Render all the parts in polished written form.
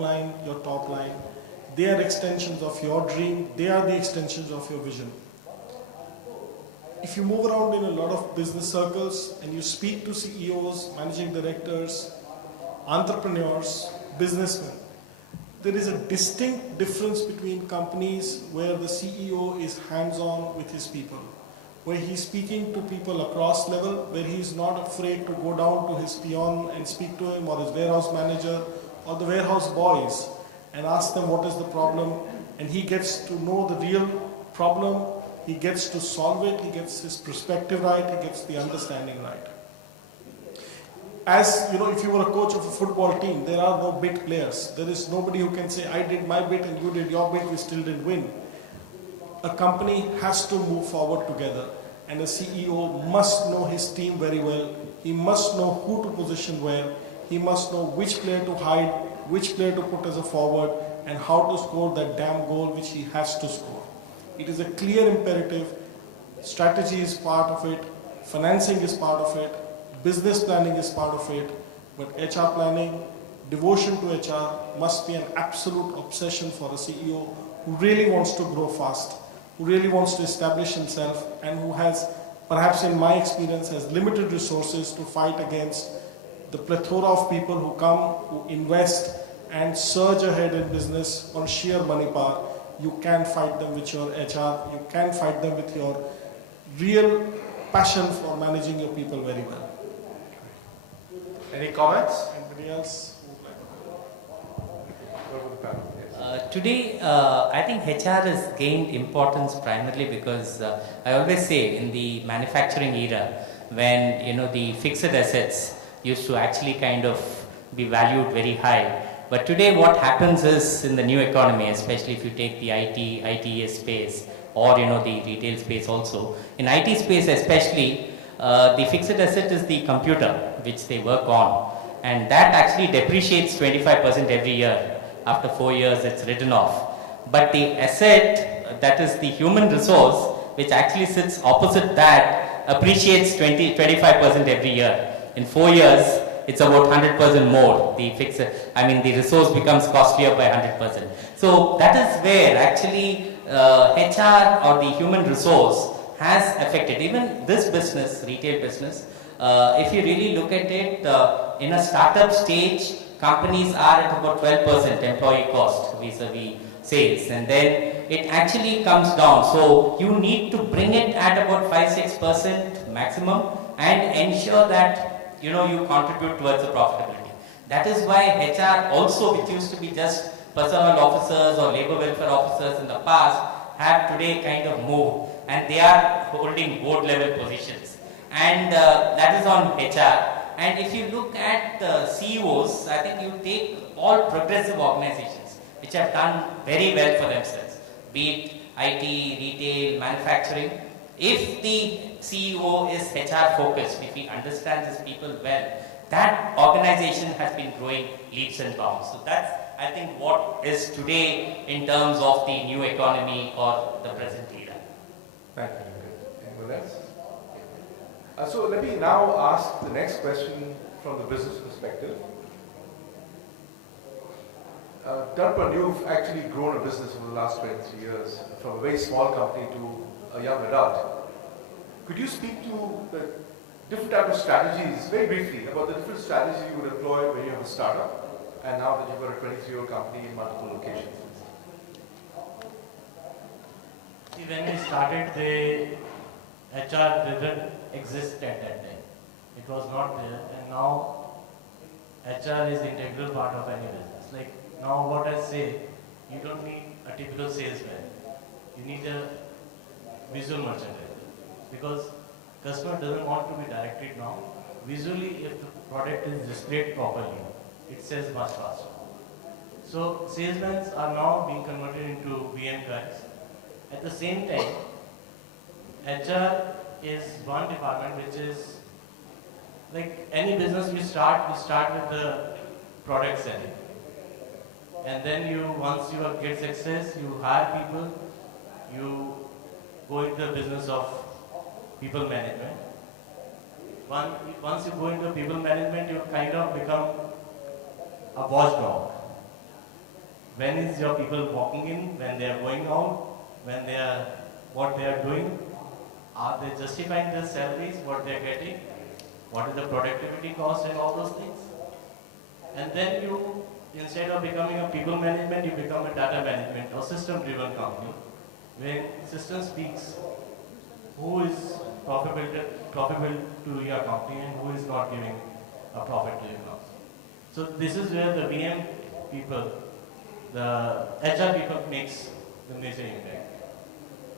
line, your top line. They are extensions of your dream. They are the extensions of your vision. If you move around in a lot of business circles and you speak to CEOs, managing directors, entrepreneurs, businessmen, there is a distinct difference between companies where the CEO is hands-on with his people, where he's speaking to people across level, where he's not afraid to go down to his peon and speak to him, or his warehouse manager or the warehouse boys, and ask them what is the problem, and he gets to know the real problem, he gets to solve it, he gets his perspective right, he gets the understanding right. As you know, if you were a coach of a football team, there are no bit players. There is nobody who can say, I did my bit and you did your bit, we still didn't win. A company has to move forward together, and a CEO must know his team very well. He must know who to position where. He must know which player to hide, which player to put as a forward, and how to score that damn goal which he has to score. It is a clear imperative. Strategy is part of it, financing is part of it, business planning is part of it, but HR planning, devotion to HR must be an absolute obsession for a CEO who really wants to grow fast, who really wants to establish himself, and who has, perhaps in my experience, has limited resources to fight against the plethora of people who come, who invest and surge ahead in business on sheer money power. You can fight them with your HR, you can fight them with your real passion for managing your people very well. Any comments? Anybody else? Today, I think HR has gained importance primarily because I always say in the manufacturing era, when the fixed assets used to actually kind of be valued very high. But today what happens is in the new economy, especially if you take the ITES space or the retail space also. In IT space especially, the fixed asset is the computer which they work on, and that actually depreciates 25% every year. After 4 years it's written off. But the asset, that is the human resource, which actually sits opposite that, appreciates 25% every year. In 4 years, it's about 100% more. The resource becomes costlier by 100%. So that is where actually HR or the human resource has affected. Even this business, retail business, if you really look at it, in a startup stage, companies are at about 12% employee cost vis-a-vis sales, and then it actually comes down. So you need to bring it at about 5-6% maximum and ensure that you contribute towards the profitability. That is why HR also, which used to be just personnel officers or labor welfare officers in the past, have today kind of moved, and they are holding board level positions, and that is on HR. And if you look at the CEOs, I think you take all progressive organizations which have done very well for themselves, be it IT, retail, manufacturing. If the CEO is HR focused, if he understands his people well, that organization has been growing leaps and bounds. So that's, I think, what is today in terms of the new economy or the present era. Thank you. Anyone else? So let me now ask the next question from the business perspective. Darpan, you've actually grown a business over the last 23 years from a very small company to a young adult. Could you speak to the different types of strategies, very briefly, about the different strategies you would employ when you have a startup and now that you've got a 23-year-old company in multiple locations? See, when we started, the HR didn't exist at that time. It was not there, and now HR is an integral part of any business. Like now what I say, you don't need a typical salesman. You need a visual merchandiser, because customer doesn't want to be directed now. Visually, if the product is displayed properly, it sells much faster. So salesmen are now being converted into VM guys. At the same time, HR is one department which is like any business we start with the product selling. And then once you get success, you hire people, you go into the business of people management. Once you go into people management, you kind of become a watchdog. When is your people walking in, when they are going out, when they are, what they are doing? Are they justifying their salaries, what they are getting? What is the productivity cost and all those things? And then you, instead of becoming a people management, you become a data management or system-driven company. When system speaks, who is profitable to your company and who is not giving a profit to your company. So this is where the VM people, the HR people makes the major impact.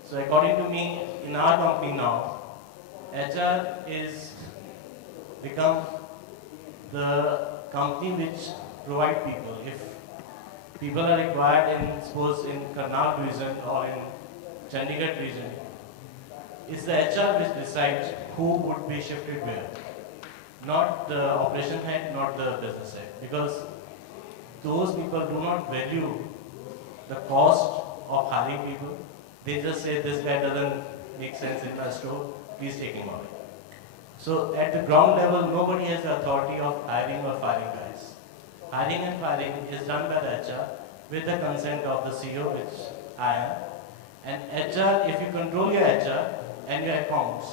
So according to me, in our company now, HR is become the company which provide people. If people are required in, suppose in Karnal region or in Chandigarh region, it's the HR which decides who would be shifted where. Not the operation head, not the business head. Because those people do not value the cost of hiring people. They just say this guy doesn't make sense in my store, please take him away. So at the ground level, nobody has the authority of hiring or firing guys. Hiring and firing is done by the HR with the consent of the CEO, which I am. And HR, if you control your HR and your accounts,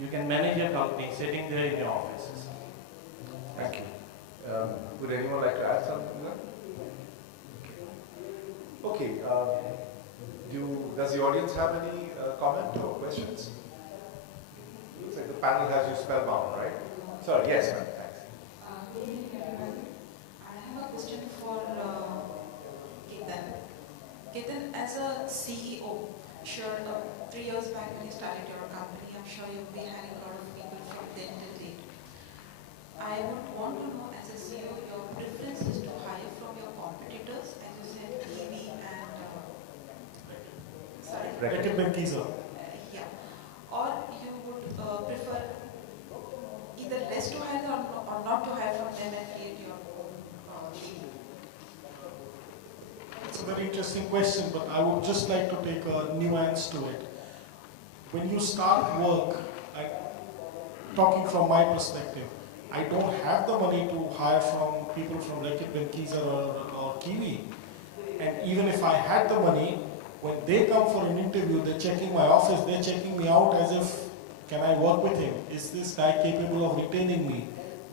you can manage your company sitting there in your offices. Thank you. Would anyone like to add something there? Okay. Does the audience have any comment or questions? Looks like the panel has you spellbound, right? Sorry, yes, ma'am. Thanks. Good evening, everyone. I have a question for Ketan. Ketan, as a CEO, sure, 3 years back when you started your company, I'm sure you'll be hiring a lot of people from then till date. I would want to know, as a CEO, your preference is to hire from your competitors, as you said, TV and Reckitt Benckiser. yeah, or you would prefer either less to hire or not to hire from them and create your own team? It's a very interesting question, but I would just like to take a nuance to it. When you start work, talking from my perspective, I don't have the money to hire from people from Reckitt Benckiser or Kiwi. And even if I had the money, when they come for an interview, they're checking my office, they're checking me out as if, can I work with him? Is this guy capable of retaining me?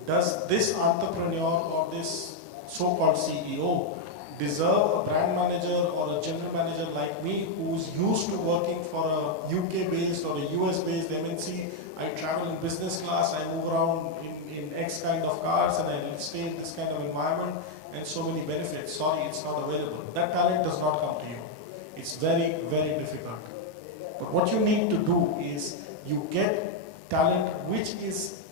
Does this entrepreneur or this so-called CEO deserve a brand manager or a general manager like me who's used to working for a UK-based or a US-based MNC? I travel in business class, I move around in X kind of cars and I stay in this kind of environment and so many benefits. Sorry, it's not available. That talent does not come to you. It's very, very difficult. But what you need to do is you get talent which is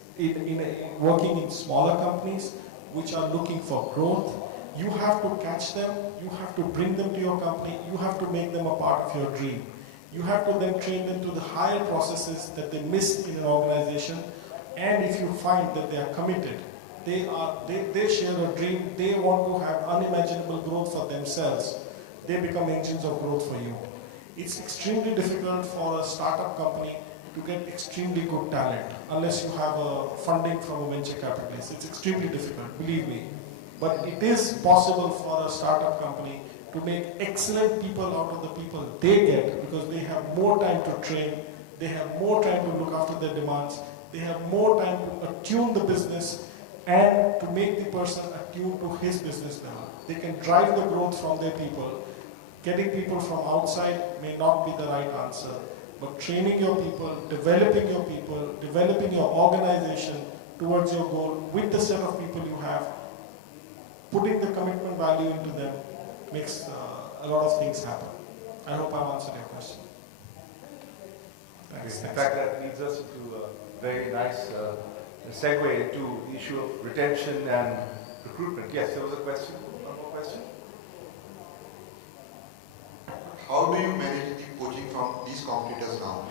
working in smaller companies, which are looking for growth. You have to catch them, you have to bring them to your company, you have to make them a part of your dream. You have to then train them to the higher processes that they miss in an organization. And if you find that they are committed, they share a dream, they want to have unimaginable growth for themselves, they become engines of growth for you. It's extremely difficult for a startup company to get extremely good talent unless you have funding from a venture capitalist. It's extremely difficult, believe me. But it is possible for a startup company to make excellent people out of the people they get because they have more time to train, they have more time to look after their demands, they have more time to attune the business and to make the person attune to his business level. They can drive the growth from their people. Getting people from outside may not be the right answer, but training your people, developing your organization towards your goal with the set of people you have, putting the commitment value into them makes a lot of things happen. I hope I've answered your question. Thanks. In fact, that leads us into a very nice segue into the issue of retention and recruitment. Yes, there was a question. One more question. How do you manage the poaching from these competitors now?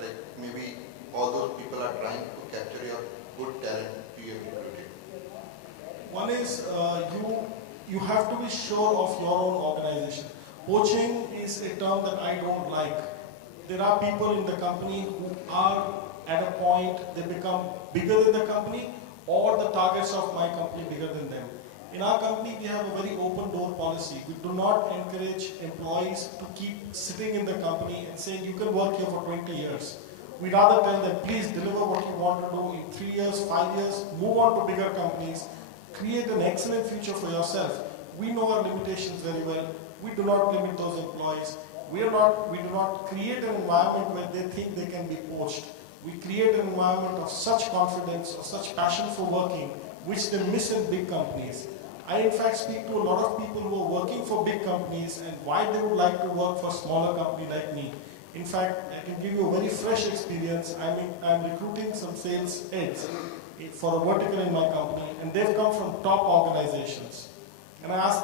Like maybe all those people are trying to capture your good talent you have recruited. One is you have to be sure of your own organization. Poaching is a term that I don't like. There are people in the company who are at a point they become bigger than the company or the targets of my company bigger than them. In our company, we have a very open door policy. We do not encourage employees to keep sitting in the company and saying, you can work here for 20 years. We rather tell them, please deliver what you want to do in 3 years, 5 years, move on to bigger companies, create an excellent future for yourself. We know our limitations very well. We do not limit those employees. We do not create an environment where they think they can be poached. We create an environment of such confidence, of such passion for working, which they miss in big companies. I in fact speak to a lot of people who are working for big companies and why they would like to work for a smaller company like me. In fact, I can give you a very fresh experience. I'm recruiting some sales heads for a vertical in my company, and they've come from top organizations. And I asked